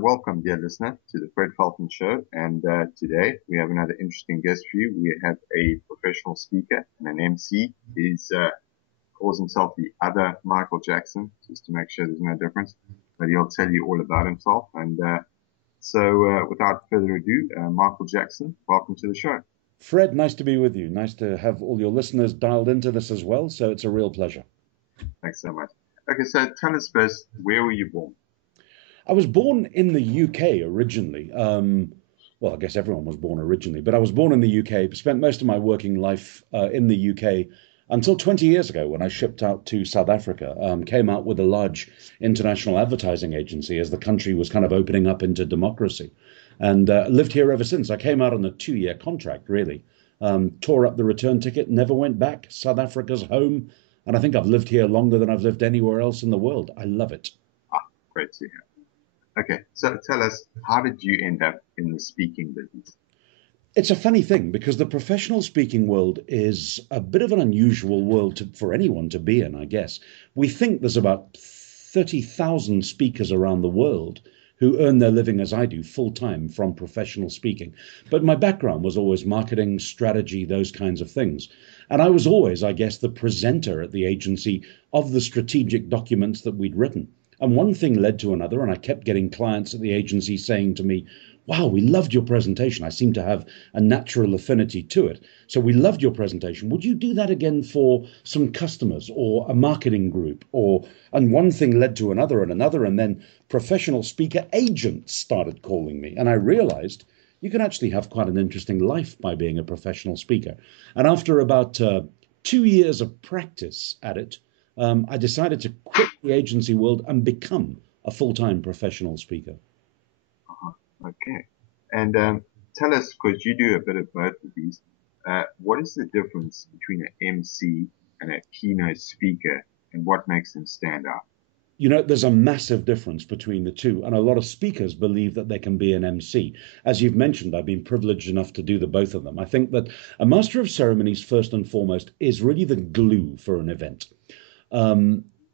Welcome, dear listener, to the Fred Felton Show. And today we have another interesting guest for you. We have a professional speaker and an MC. He calls himself the other Michael Jackson, just to make sure there's no difference. But he'll tell you all about himself. And so without further ado, Michael Jackson, welcome to the show. Fred, nice to be with you. Nice to have all your listeners dialed into this as well. So it's a real pleasure. Thanks so much. Okay, so tell us first, where were you born? I was born in the UK originally. Well, I guess everyone was born originally, but I was born in the UK, spent most of my working life in the UK until 20 years ago when I shipped out to South Africa, came out with a large international advertising agency as the country was kind of opening up into democracy, and lived here ever since. I came out on a 2-year contract, really. Tore up the return ticket, never went back. South Africa's home, and I think I've lived here longer than I've lived anywhere else in the world. I love it. Great to hear. Okay, so tell us, how did you end up in the speaking business? It's a funny thing because the professional speaking world is a bit of an unusual world for anyone to be in, I guess. We think there's about 30,000 speakers around the world who earn their living as I do full time from professional speaking. But my background was always marketing, strategy, those kinds of things. And I was always, I guess, the presenter at the agency of the strategic documents that we'd written. And one thing led to another, and I kept getting clients at the agency saying to me, wow, we loved your presentation. I seem to have a natural affinity to it. So we loved your presentation. Would you do that again for some customers or a marketing group? And one thing led to another and another, and then professional speaker agents started calling me. And I realized you can actually have quite an interesting life by being a professional speaker. And after about 2 years of practice at it, I decided to quit the agency world and become a full-time professional speaker. Okay. And tell us, because you do a bit of both of these, what is the difference between an MC and a keynote speaker, and what makes them stand out? You know, there's a massive difference between the two, and a lot of speakers believe that they can be an MC. As you've mentioned, I've been privileged enough to do the both of them. I think that a master of ceremonies, first and foremost, is really the glue for an event.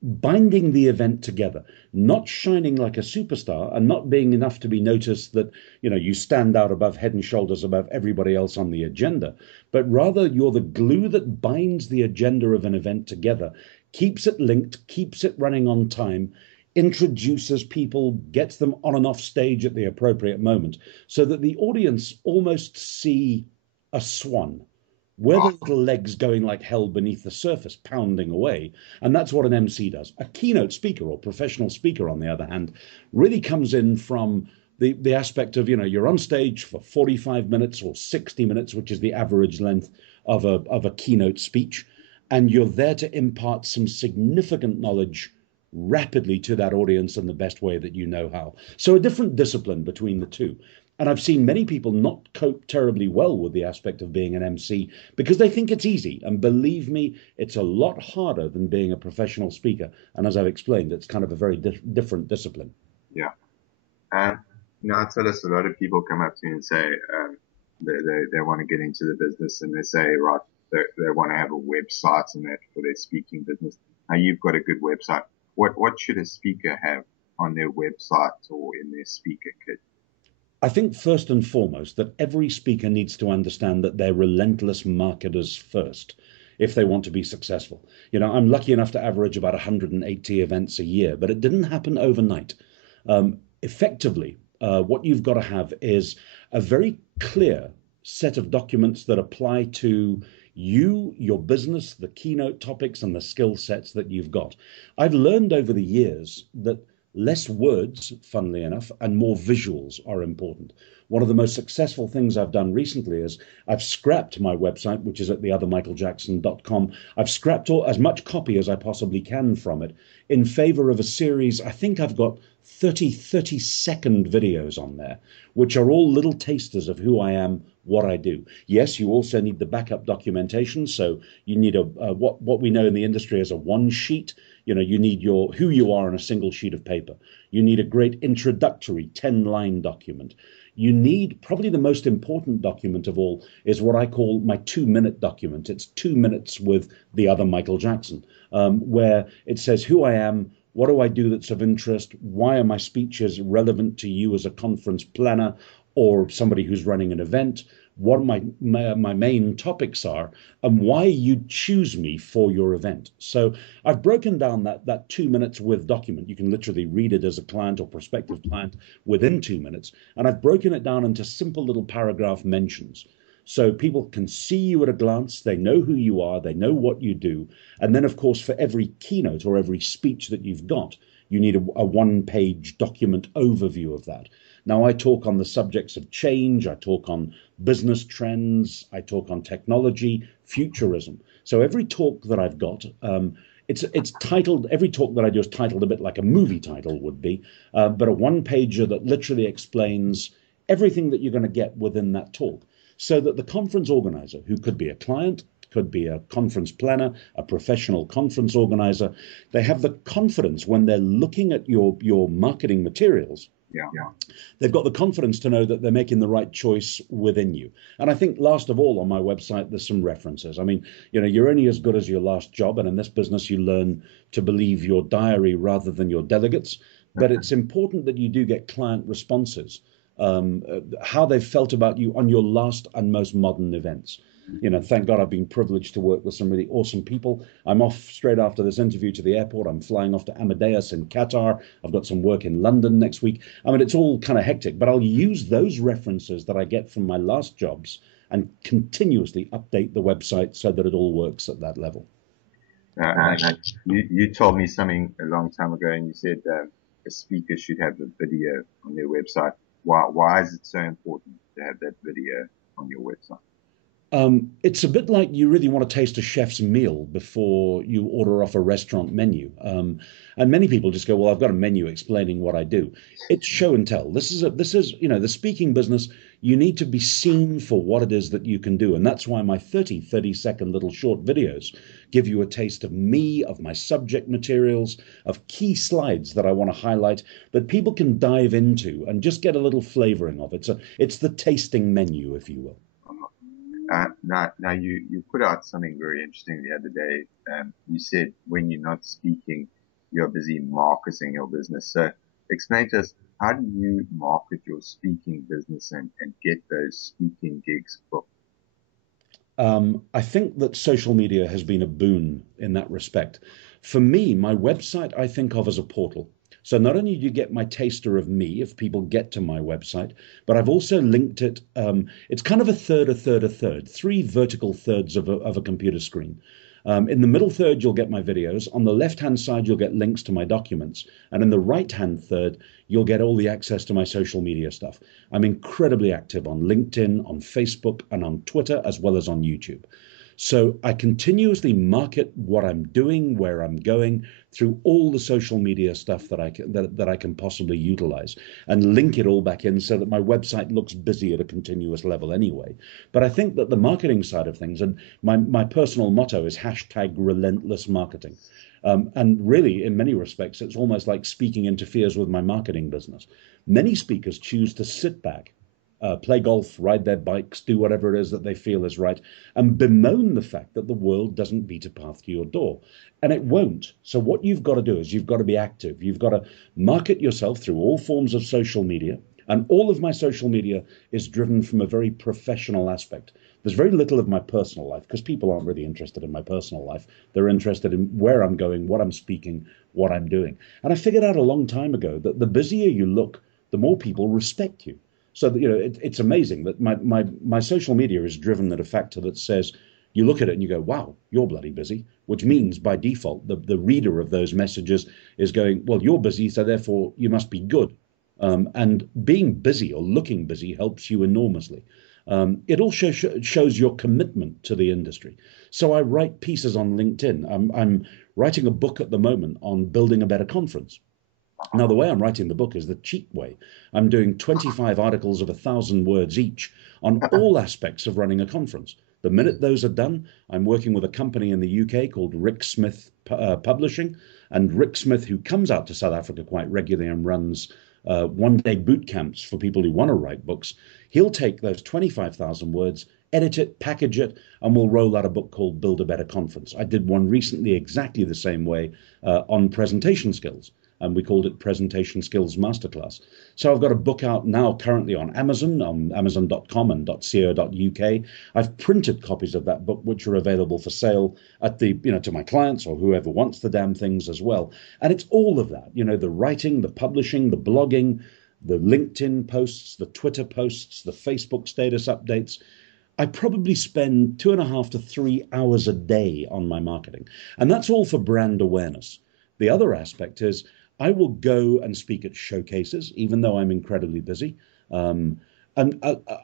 Binding the event together, not shining like a superstar and not being enough to be noticed that, you know, you stand out above head and shoulders above everybody else on the agenda, but rather you're the glue that binds the agenda of an event together, keeps it linked, keeps it running on time, introduces people, gets them on and off stage at the appropriate moment, so that the audience almost see a swan with the little legs going like hell beneath the surface, pounding away. And that's what an MC does. A keynote speaker or professional speaker, on the other hand, really comes in from the aspect of, you know, you're on stage for 45 minutes or 60 minutes, which is the average length of a keynote speech. And you're there to impart some significant knowledge rapidly to that audience in the best way that you know how. So a different discipline between the two. And I've seen many people not cope terribly well with the aspect of being an MC because they think it's easy. And believe me, it's a lot harder than being a professional speaker. And as I've explained, it's kind of a very different discipline. Yeah. Now, I tell us a lot of people come up to you and say they want to get into the business, and they say, right, they want to have a website and that for their speaking business. Now, you've got a good website. What should a speaker have on their website or in their speaker kit? I think first and foremost that every speaker needs to understand that they're relentless marketers first if they want to be successful. You know, I'm lucky enough to average about 180 events a year, but it didn't happen overnight. Effectively, what you've got to have is a very clear set of documents that apply to you, your business, the keynote topics, and the skill sets that you've got. I've learned over the years that less words, funnily enough, and more visuals are important. One of the most successful things I've done recently is I've scrapped my website, which is at theothermichaeljackson.com. I've scrapped as much copy as I possibly can from it in favor of a series. I think I've got 30-second videos on there, which are all little tasters of who I am, what I do. Yes, you also need the backup documentation. So you need what we know in the industry as a one sheet. You know, you need who you are on a single sheet of paper. You need a great introductory 10-line document. You need probably the most important document of all is what I call my 2-minute document. It's 2 minutes with the other Michael Jackson, where it says who I am, What do I do that's of interest? Why are my speeches relevant to you as a conference planner or somebody who's running an event? What my main topics are, and why you choose me for your event. So I've broken down that 2 minutes with document. You can literally read it as a client or prospective client within 2 minutes. And I've broken it down into simple little paragraph mentions. So people can see you at a glance, they know who you are, they know what you do. And then, of course, for every keynote or every speech that you've got, you need a one-page document overview of that. Now, I talk on the subjects of change, I talk on business trends, I talk on technology, futurism. So every talk that I've got, it's titled, every talk that I do is titled a bit like a movie title would be, but a one-pager that literally explains everything that you're going to get within that talk, so that the conference organizer, who could be a client, could be a conference planner, a professional conference organizer, they have the confidence when they're looking at your marketing materials. Yeah. They've got the confidence to know that they're making the right choice within you. And I think last of all on my website, there's some references. I mean, you're only as good as your last job. And in this business, you learn to believe your diary rather than your delegates. But it's important that you do get client responses, how they've felt about you on your last and most modern events. Thank God I've been privileged to work with some really awesome people. I'm off straight after this interview to the airport. I'm flying off to Amadeus in Qatar. I've got some work in London next week. I mean, it's all kind of hectic, but I'll use those references that I get from my last jobs and continuously update the website so that it all works at that level. You told me something a long time ago, and you said a speaker should have a video on their website. Why is it so important to have that video on your website? It's a bit like you really want to taste a chef's meal before you order off a restaurant menu. And many people just go, well, I've got a menu explaining what I do. It's show and tell. This is, the speaking business. You need to be seen for what it is that you can do. And that's why my 30-second little short videos give you a taste of me, of my subject materials, of key slides that I want to highlight that people can dive into and just get a little flavoring of it. So it's the tasting menu, if you will. Now you put out something very interesting the other day. You said when you're not speaking, you're busy marketing your business. So explain to us, how do you market your speaking business and get those speaking gigs booked? I think that social media has been a boon in that respect. For me, my website I think of as a portal. So not only do you get my taster of me if people get to my website, but I've also linked it. It's kind of a third, three vertical thirds of a computer screen. In the middle third, you'll get my videos. On the left-hand side, you'll get links to my documents. And in the right-hand third, you'll get all the access to my social media stuff. I'm incredibly active on LinkedIn, on Facebook, and on Twitter, as well as on YouTube. So I continuously market what I'm doing, where I'm going, through all the social media stuff that I can possibly utilize, and link it all back in so that my website looks busy at a continuous level anyway. But I think that the marketing side of things, and my personal motto is #relentless marketing. And really, in many respects, it's almost like speaking interferes with my marketing business. Many speakers choose to sit back, play golf, ride their bikes, do whatever it is that they feel is right, and bemoan the fact that the world doesn't beat a path to your door. And it won't. So what you've got to do is you've got to be active. You've got to market yourself through all forms of social media. And all of my social media is driven from a very professional aspect. There's very little of my personal life because people aren't really interested in my personal life. They're interested in where I'm going, what I'm speaking, what I'm doing. And I figured out a long time ago that the busier you look, the more people respect you. So that, it's amazing that my social media is driven at a factor that says, you look at it and you go, wow, you're bloody busy, which means by default, the reader of those messages is going, well, you're busy, so therefore you must be good. And being busy or looking busy helps you enormously. It also shows your commitment to the industry. So I write pieces on LinkedIn. I'm writing a book at the moment on building a better conference. Now, the way I'm writing the book is the cheap way. I'm doing 25 articles of 1,000 words each on all aspects of running a conference. The minute those are done, I'm working with a company in the UK called Rick Smith Publishing. And Rick Smith, who comes out to South Africa quite regularly and runs one-day boot camps for people who want to write books, He'll take those 25,000 words, edit it, package it, and we'll roll out a book called Build a Better Conference. I did one recently exactly the same way on presentation skills, and we called it Presentation Skills Masterclass. So I've got a book out now currently on Amazon.com and .co.uk. I've printed copies of that book, which are available for sale at to my clients or whoever wants the damn things as well. And it's all of that, the writing, the publishing, the blogging, the LinkedIn posts, the Twitter posts, the Facebook status updates. I probably spend 2.5 to 3 hours a day on my marketing. And that's all for brand awareness. The other aspect is I will go and speak at showcases, even though I'm incredibly busy. And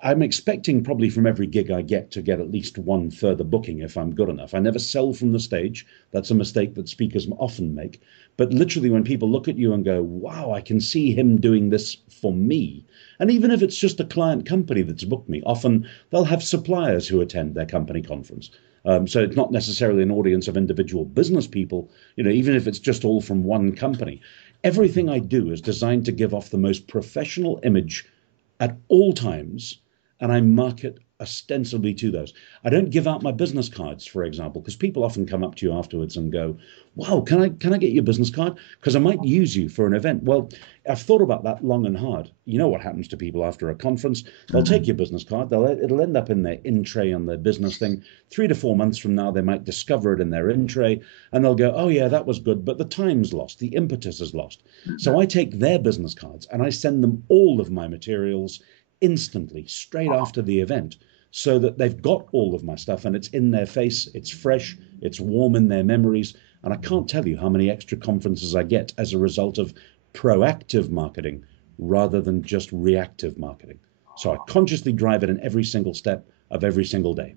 I'm expecting probably from every gig I get to get at least one further booking if I'm good enough. I never sell from the stage. That's a mistake that speakers often make. But literally, when people look at you and go, wow, I can see him doing this for me. And even if it's just a client company that's booked me, often they'll have suppliers who attend their company conference. So it's not necessarily an audience of individual business people, even if it's just all from one company. Everything I do is designed to give off the most professional image at all times, and I market ostensibly to those. I don't give out my business cards, for example, because people often come up to you afterwards and go, wow, can I get your business card? Because I might use you for an event. Well, I've thought about that long and hard. You know what happens to people after a conference? They'll take your business card. It'll end up in their in tray on their business thing. 3 to 4 months from now, they might discover it in their in tray, and they'll go, oh yeah, that was good, but the time's lost. The impetus is lost. So I take their business cards and I send them all of my materials instantly, straight after the event, so that they've got all of my stuff and it's in their face, it's fresh, it's warm in their memories. And I can't tell you how many extra conferences I get as a result of proactive marketing rather than just reactive marketing. So I consciously drive it in every single step of every single day.